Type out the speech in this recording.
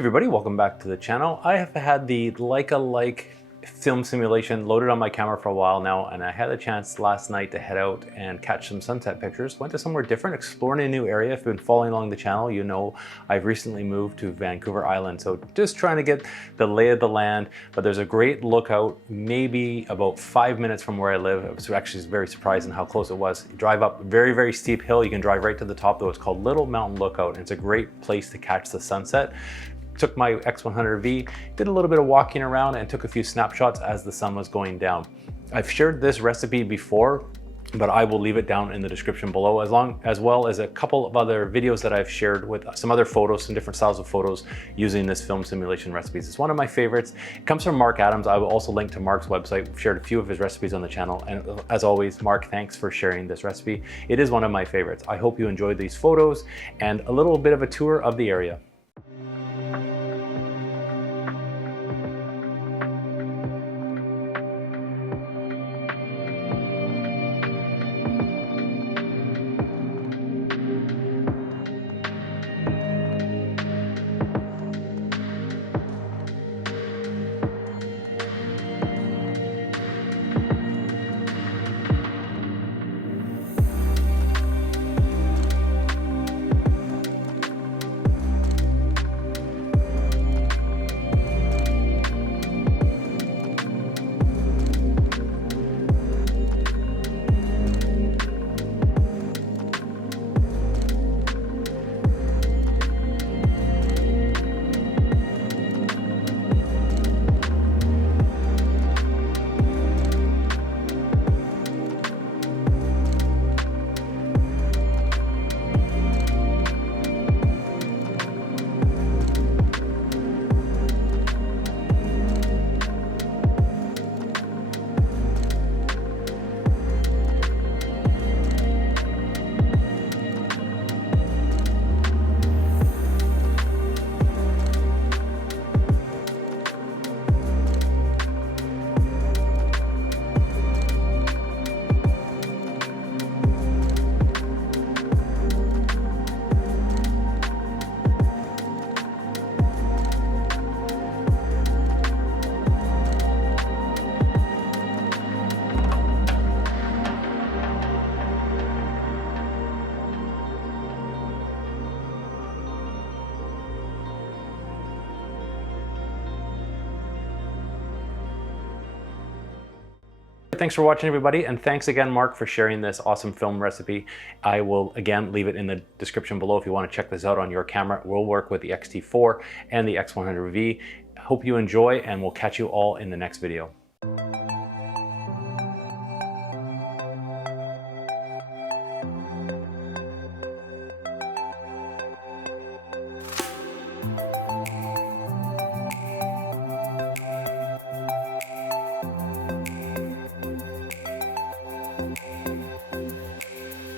Everybody, welcome back to the channel. I have had the Leica Like Film Simulation loaded on my camera for a while now, and I had a chance last night to head out and catch some sunset pictures. Went to somewhere different, exploring a new area. If you've been following along the channel, you know I've recently moved to Vancouver Island, so just trying to get the lay of the land. But there's a great lookout, maybe about 5 minutes from where I live. I was actually very surprised in how close it was. You drive up a very, very steep hill. You can drive right to the top, though. It's called Little Mountain Lookout, and it's a great place to catch the sunset. Took my X100v, did a little bit of walking around and took a few snapshots as the sun was going down. I've shared this recipe before, but I will leave it down in the description below, as well as a couple of other videos that I've shared with some other photos, some different styles of photos using this film simulation recipes. It's one of my favorites. It comes from Mark Adams. I will also link to Mark's website. We've shared a few of his recipes on the channel. And as always, Mark, thanks for sharing this recipe. It is one of my favorites. I hope you enjoyed these photos and a little bit of a tour of the area. Thanks for watching, everybody, and thanks again, Mark, for sharing this awesome film recipe. I will again leave it in the description below if you want to check this out on your camera. We'll work with the X-T4 and the X100v. Hope you enjoy, and we'll catch you all in the next video.